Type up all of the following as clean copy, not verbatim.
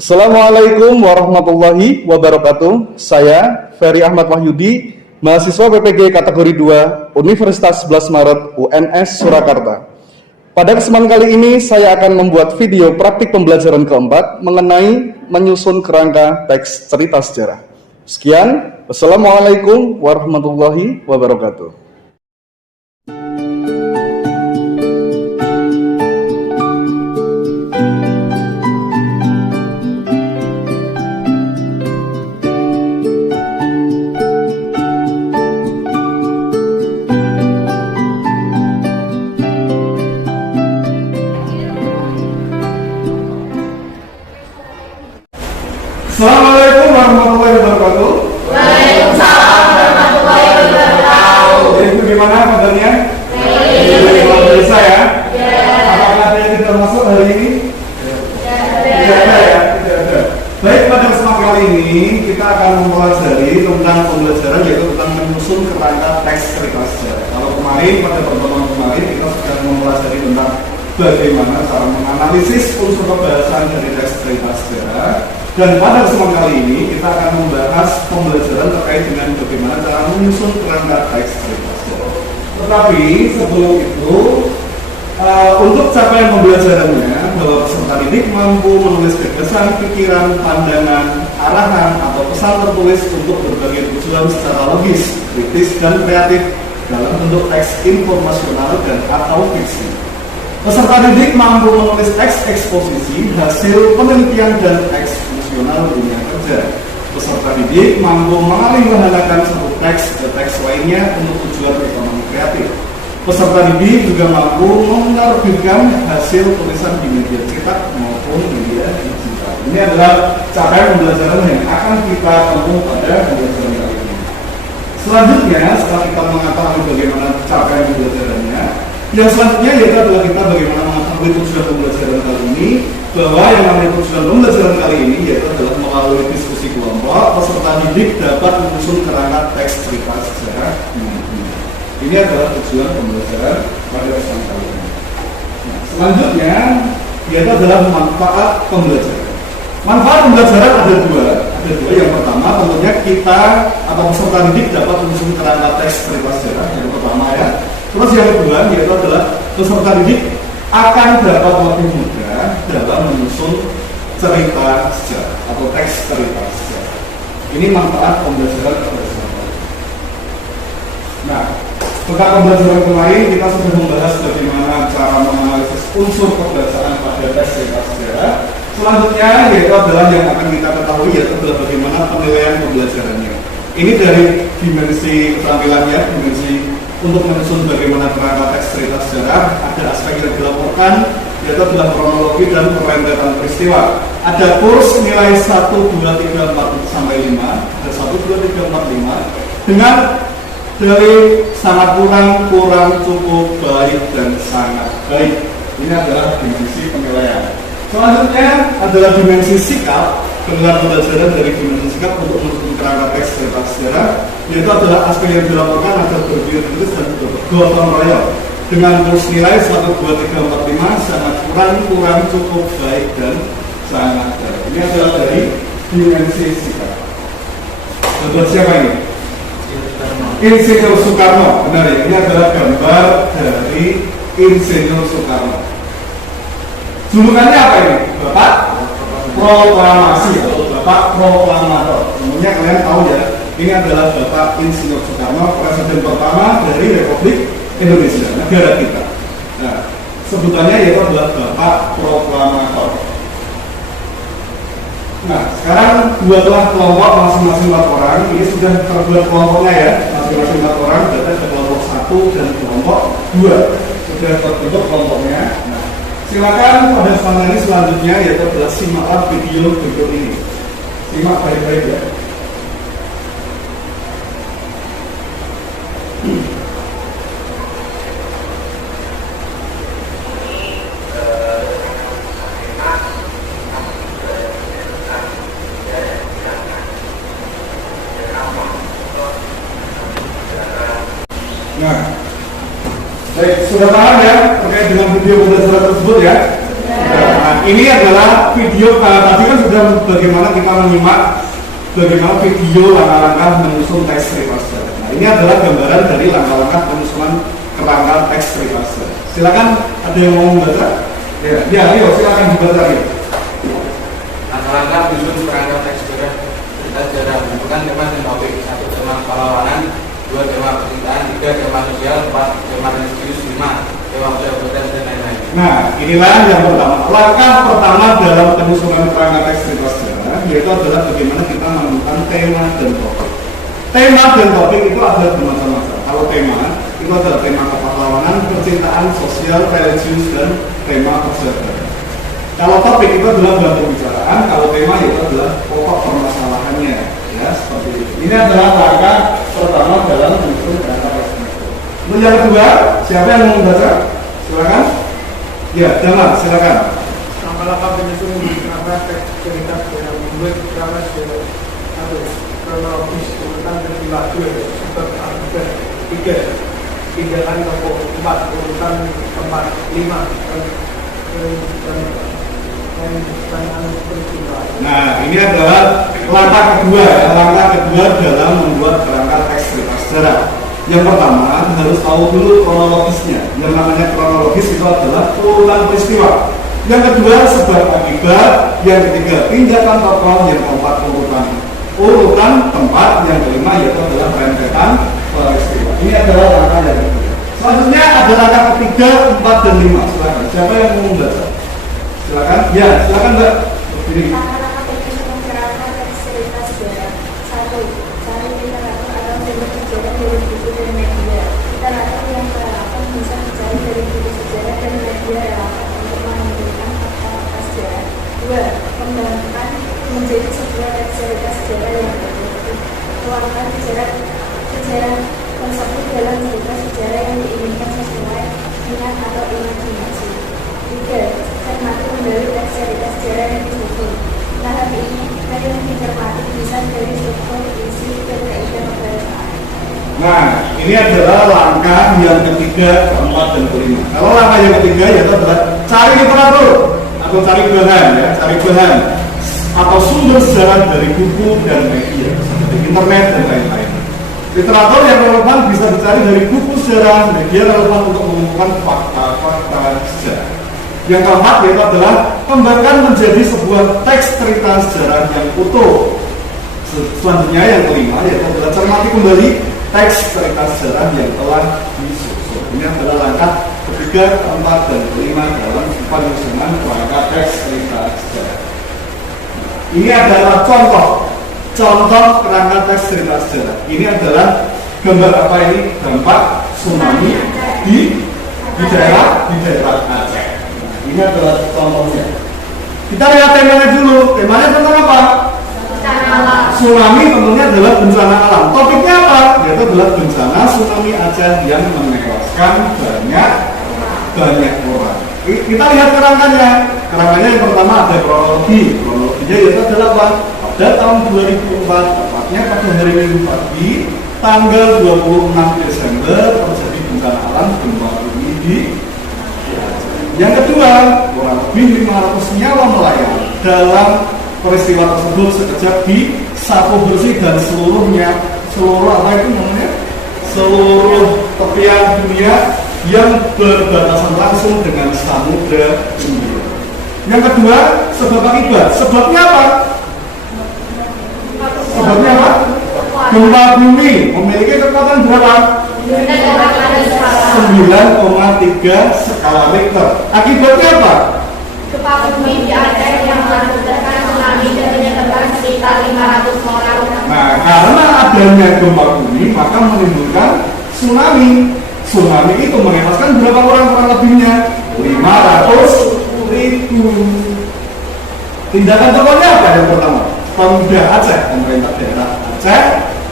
Assalamualaikum warahmatullahi wabarakatuh. Saya Ferry Ahmad Wahyudi, mahasiswa PPG kategori 2 Universitas 11 Maret UNS Surakarta. Pada kesempatan kali ini saya akan membuat video praktik pembelajaran keempat mengenai menyusun kerangka teks cerita sejarah. Sekian, wassalamualaikum warahmatullahi wabarakatuh. Assalamualaikum warahmatullahi wabarakatuh. Waalaikumsalam warahmatullahi wabarakatuh. Jadi bagaimana kabarnya? Baik. Luar biasa ya? Ya. Apakah ada yang tidak masuk hari ini? Tidak ada ya? Tidak ada. Baik, pada kesempatan kali ini kita akan mempelajari tentang pembelajaran yaitu tentang menyusun kerangka teks cerita sejarah. Kalau kemarin pada pertemuan kemarin kita sudah mempelajari tentang bagaimana cara menganalisis unsur pembahasan dari teks cerita sejarah. Dan pada kesempatan kali ini kita akan membahas pembelajaran terkait dengan bagaimana cara menyusun kerangka teks cerita sejarah. Tetapi sebelum itu, untuk capaian pembelajarannya, bahwa peserta didik mampu menulis gagasan, pikiran, pandangan, arahan, atau pesan tertulis untuk berbagai tujuan secara logis, kritis, dan kreatif dalam bentuk teks informasional dan atau fiksi. Peserta didik mampu menulis teks eksposisi, hasil penelitian, dan teks fungsional dunia kerja. Peserta didik mampu mengalihbahagiakan satu teks ke teks lainnya untuk tujuan ekonomi kreatif. Peserta didik juga mampu menerbitkan hasil tulisan di media cetak maupun media digital. Ini adalah capaian pembelajaran yang akan kita tempuh pada pembelajaran kali ini. Selanjutnya, setelah kita mengetahui bagaimana capaian pembelajarannya, yang selanjutnya yaitu adalah kita bagaimana mengetahui tujuan pembelajaran kali ini, bahwa yang namanya tujuan pembelajaran kali ini yaitu adalah melalui diskusi kelompok, peserta didik dapat menyusun kerangka teks cerita sejarah. Ini adalah tujuan pembelajaran pada kesempatan kali ini. Nah, selanjutnya yaitu adalah manfaat pembelajaran. Manfaat pembelajaran ada dua. Yang pertama tentunya kita atau peserta didik dapat menyusun kerangka teks cerita sejarah. Yang pertama ya. Terus yang kedua yaitu adalah peserta didik akan dapat lebih mudah dalam menyusun cerita sejarah atau teks cerita sejarah. Ini manfaat pembelajaran pada kesempatan. Nah, tentang pembelajaran kemarin kita sudah membahas bagaimana cara menganalisis unsur pembelajaran pada teks cerita sejarah. Selanjutnya yaitu adalah yang akan kita ketahui yaitu adalah bagaimana penilaian pembelajarannya. Ini dari dimensi keterampilannya, dimensi untuk menyusun bagaimana kerangka teks cerita sejarah, ada aspek yang dilaporkan, yaitu adalah kronologi dan perentetan peristiwa. Ada kurs nilai 1, 2, 3, 4 sampai 5, ada 1, 2, 3, 4, 5 dengan dari sangat kurang, cukup, baik, dan sangat baik. Ini adalah dimensi penilaian. Selanjutnya adalah dimensi sikap. Dengan pembelajaran dari dimensi sikap untuk menyusun kerangka teks cerita sejarah, yaitu adalah aspek yang dilaporkan agar berpikir kritis dan bergotong royong. Dengan kurs nilai 1, 2, 3, 4, 5 sangat kurang, cukup, baik, dan sangat baik. Ini adalah dari dimensi sikap. Gambar siapa ini? Insinyur Soekarno. Benar ya, ini adalah gambar dari Insinyur Soekarno. Julukannya apa ini? Bapak Proklamasi atau Bapak Proklamator. Semuanya kalian tahu ya, ini adalah Bapak Insinyur Soekarno, presiden pertama dari Republik Indonesia, negara kita. Nah, sebutannya yaitu adalah Bapak Proklamator. Nah, sekarang buatlah kelompok masing-masing 4 orang. Ini sudah terbuat kelompoknya ya, masing-masing 4 orang. Berarti ada kelompok 1 dan kelompok 2. Sudah terbentuk kelompoknya. Nah, silakan pada kesempatan selanjutnya yaitu adalah simaklah video berikut ini. Simak baik-baik ya. Nah, baik, sudah paham ya terkait dengan video pembelajaran tersebut ya? Nah, ini adalah video tadi kan sudah bagaimana kita menyimak bagaimana video langkah-langkah menyusun teks reverser. Nah, ini adalah gambaran dari langkah-langkah penyusunan kerangka teks reverser. Silakan, ada yang mau membaca? Ya, ayo silakan dibaca ya. Langkah-langkah menyusun kerangka teks cerita sejarah menentukan tema dan topik. 1. Tema pahlawanan, 2. Tema percintaan, 3. Tema sosial, 4. Tema religius, 5. Tema persahabatan dan lain-lain. Nah, inilah yang pertama. Langkah pertama dalam penyusunan kerangka teks cerita sejarah yaitu adalah bagaimana kita menemukan tema dan topik. Tema dan topik itu ada bermacam-macam. Kalau tema itu adalah tema kepahlawanan, percintaan, sosial, religius, dan tema persahabatan. Kalau topik itu adalah bahan pembicaraan, kalau tema itu adalah pokok permasalahannya, ya seperti itu. Ini adalah langkah pertama dalam menyusun kerangka teks. Lalu yang kedua, siapa yang mau membaca? Silakan. Ya, Jamal, silakan. Langkah-langkah penyusun kerangka teks cerita sejarah membuat kerangka sejarah kronologis urutan terpilah 2 seperti ada 3 tindakan tokoh 4 urutan tempat 5 dan peristiwa. Nah, ini adalah langkah kedua ya, langkah kedua dalam membuat kerangka teks cerita sejarah. Yang pertama harus tahu dulu kronologisnya. Yang namanya kronologis itu adalah urutan peristiwa. Yang kedua sebab akibat. Yang ketiga tindakan tokoh. Yang keempat urutan tempat. Yang kelima yaitu adalah rentetan peristiwa. Ini adalah langkah yang ketiga. Selanjutnya ada langkah ketiga, 4 dan 5. Silakan. Siapa yang mau membaca? Silakan. Ya, silakan Mbak. Ini. Langkah-langkah penyusunan kerangka teks cerita sejarah. 1. Cari literatur atau sumber sejarah dari buku dan media. Literatur yang relevan bisa dicari dari buku sejarah dan media relevan untuk menunjukkan fakta-fakta sejarah. 2. Kembangkan menjadi sebuah teks cerita sejarah yang berbeda. Tuangkan sejarah tersebut dalam cerita sejarah yang diinginkan sesuai minat atau imajinasi. 3. Cermati kembali teks cerita sejarah yang disusun. Tahap ini yang dicermati bisa dari struktur, isi, dan kaidah pembahasan. Nah, ini adalah langkah yang ketiga, keempat, dan kelima. Kalau langkah yang ketiga yaitu adalah cari literatur atau cari bahan ya, cari bahan atau sumber sejarah dari buku dan media seperti internet dan lain-lain. Literatur yang relevan bisa dicari dari buku sejarah, media relevan untuk mengumpulkan fakta-fakta sejarah. Yang keempat yaitu adalah kembangkan menjadi sebuah teks cerita sejarah yang utuh. Selanjutnya yang kelima yaitu adalah cermati kembali teks cerita sejarah yang telah disusun. Ini adalah langkah ketiga, keempat, dan kelima dalam penyusunan kerangka teks cerita sejarah. Ini adalah contoh kerangka teks cerita sejarah. Ini adalah gambar apa ini? Dampak tsunami di daerah Aceh. Ini adalah contohnya. Kita lihat temanya dulu. Temanya tentang apa? Tsunami tentunya adalah bencana alam. Topiknya apa? Yaitu adalah bencana tsunami Aceh yang menewaskan banyak orang. Kita lihat kerangkanya. Kerangkanya yang pertama ada kronologi. Kronologinya yaitu adalah apa? Pada tahun 2004, tepatnya pada hari Minggu pagi, tanggal 26 Desember terjadi bencana alam gempa bumi di Aceh. Yang kedua, kurang lebih 500 nyawa melayang dalam peristiwa tersebut sekejap disapu bersih dan seluruh tepian dunia yang berbatasan langsung dengan Samudra Hindia. Yang kedua, sebab akibat. Sebabnya apa? Gempa bumi memiliki kekuatan berapa? 9,3 skala Richter. Akibatnya apa? Gempa bumi di Aceh yang mengakibatkan tsunami dan menyebabkan sekitar 500 orang. Nah, karena adanya gempa bumi maka menimbulkan tsunami. Tsunami itu menewaskan berapa orang lebihnya? 500.000. Tindakan tokohnya apa yang pertama? Pemda Aceh, pemerintah daerah Aceh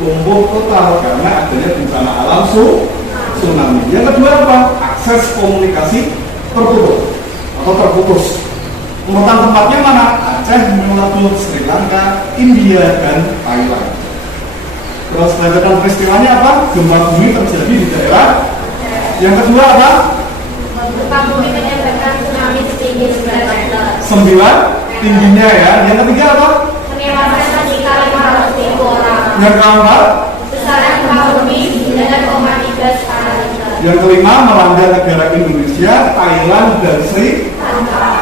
lumpuh total karena adanya bencana alam tsunami. Yang kedua apa? Akses komunikasi terputus. Urutan tempatnya mana? Aceh, Maluku, Sri Lanka, India, dan Thailand. Terus lanjutan peristiwanya apa? Gempa bumi terjadi di daerah. Yang kedua apa? Gempa bumi menyebabkan tsunami setinggi 9 meter. 9 tingginya ya. Yang ketiga apa? Pengeluaran radikal 500.000 orang. Yang keempat? Besaran kurang lebih 9,3 skala Richter. Yang kelima, melanda negara Indonesia, Thailand, dan Sri.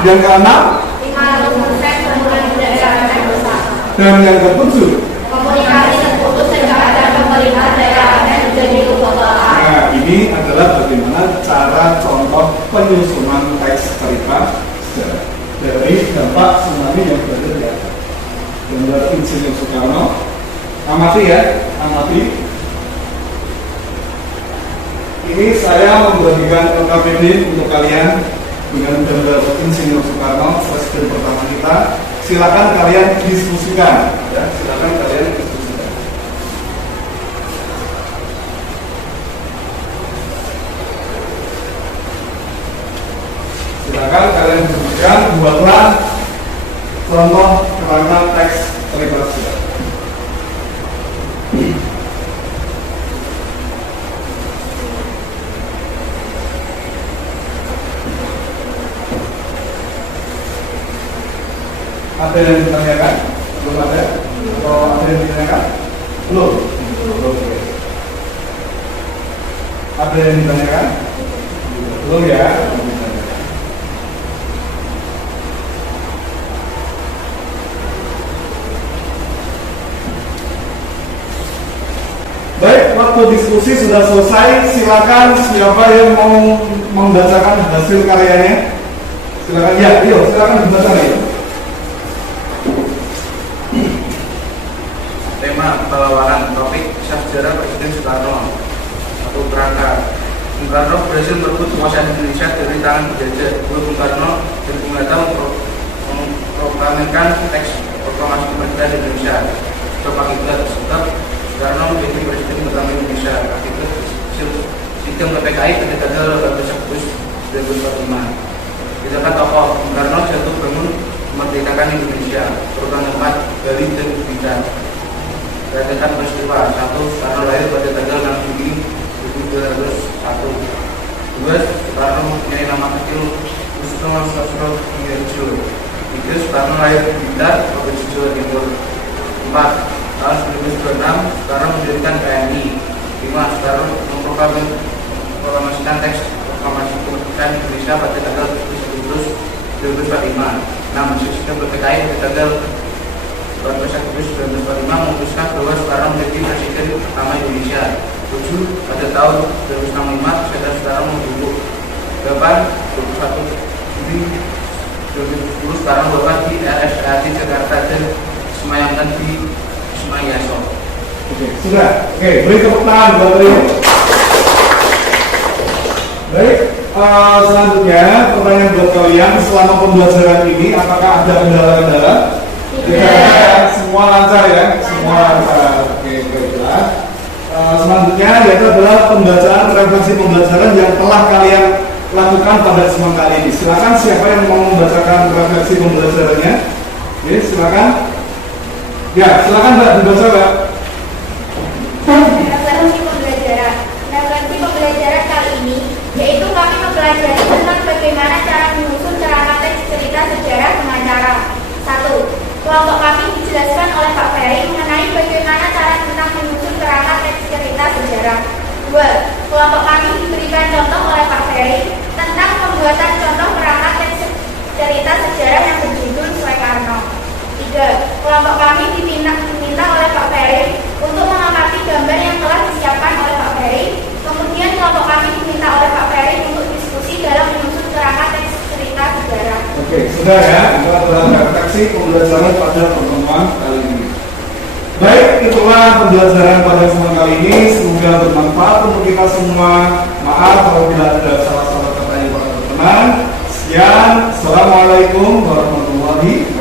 Yang keenam, 500% penurunan daerah besar. dan yang ketujuh. Komunikasi terputus sehingga ada pemerintahan daerah menjadi kegagalan. Nah, ini adalah bagaimana cara contoh penyusunan teks cerita sejarah dari dampak tsunami yang berada di atas. Gambar Insinyur Soekarno. Amati ya, amati. Ini saya membagikan notabene untuk kalian dengan gambar Insinyur Soekarno, presiden pertama kita. Silakan kalian diskusikan, ya. Silakan kalian diskusikan. Silakan kalian diskusikan, buatlah contoh kerangka teks cerita sejarah. Ada yang ditanyakan? Belum ada? Atau ada yang ditanyakan? Belum? Oke. Ada yang ditanyakan? Belum ya? Belum ditanyakan. Baik, waktu diskusi sudah selesai. Silakan siapa yang mau membacakan hasil karyanya? Silakan ya, yuk silakan dibaca ya. Tema pelawaran, topik kisah sejarah Presiden Soekarno. Satu, kerangka. Bung Karno berhasil merebut kekuasaan Indonesia dari tangan penjajah. Dua, Bung Karno dan Bung Hatta memproklamirkan teks proklamasi kemerdekaan Indonesia. Sebab akibat sebab Soekarno menjadi presiden pertama Indonesia. Akibat sistem PPKI pada tanggal 18 Agustus 2045. Tindakan tokoh, Bung Karno jatuh bangun memerdekakan Indonesia, program tempat Bali dan Bintan. Berdasarkan peristiwa, 1. Soekarno lahir pada tanggal 6 Juli 1901. 2. Soekarno mempunyai nama kecil Kusno Sosro Hinggarjo. 3. Soekarno lahir di Bintan, Provinsi Jawa Timur. 4. Tahun 1926 Soekarno mendirikan PNI. 5. Soekarno memproklamasikan teks proklamasi kemerdekaan Indonesia pada tanggal 7 Agustus 2045. 6. Sistem PPKI pada tanggal 14 Agustus 2045 memutuskan bahwa Soekarno menjadi presiden pertama Indonesia. 7. Pada tahun 2065 Presiden Soekarno mendukung. 8. 21 Juli 2010 Soekarno wafat di RSUD Jakarta dan disemayamkan di Sumayaso. Oke, sudah. Oke, beri tepuk tangan buat Rio. Baik, selanjutnya pertanyaan buat kalian, selama pembelajaran ini apakah ada kendala-kendala? Tidak. Semua lancar ya, semua lancar. Oke, baiklah. Selanjutnya yaitu adalah pembacaan refleksi pembelajaran yang telah kalian lakukan pada kesempatan kali ini. Silakan siapa yang mau membacakan refleksi pembelajarannya? Oke, silakan. Ya, silakan Mbak dibaca Mbak. Refleksi pembelajaran. Refleksi pembelajaran kali ini yaitu kami mempelajari tentang bagaimana cara menyusun kerangka teks cerita sejarah dengan cara 1. Kelompok kami dijelaskan oleh Pak Ferry mengenai bagaimana cara tentang menyusun kerangka teks cerita sejarah. 2. Kelompok kami diberikan contoh oleh Pak Ferry tentang pembuatan contoh kerangka teks cerita sejarah yang berjudul Soekarno. 3. Kelompok kami diminta oleh Pak Ferry untuk mengamati gambar yang telah disiapkan oleh Pak Ferry. Kemudian kelompok kami diminta oleh Pak Ferry untuk diskusi dalam menyusun kerangka teks cerita sejarah. Oke, sudah ya, itu adalah refleksi pembelajaran pada pertemuan kali ini. Baik, itulah pembelajaran pada kesempatan kali ini. Semoga bermanfaat untuk kita semua. Maaf apabila ada salah-salah kata yang berkenan. Sekian, assalamualaikum warahmatullahi wabarakatuh.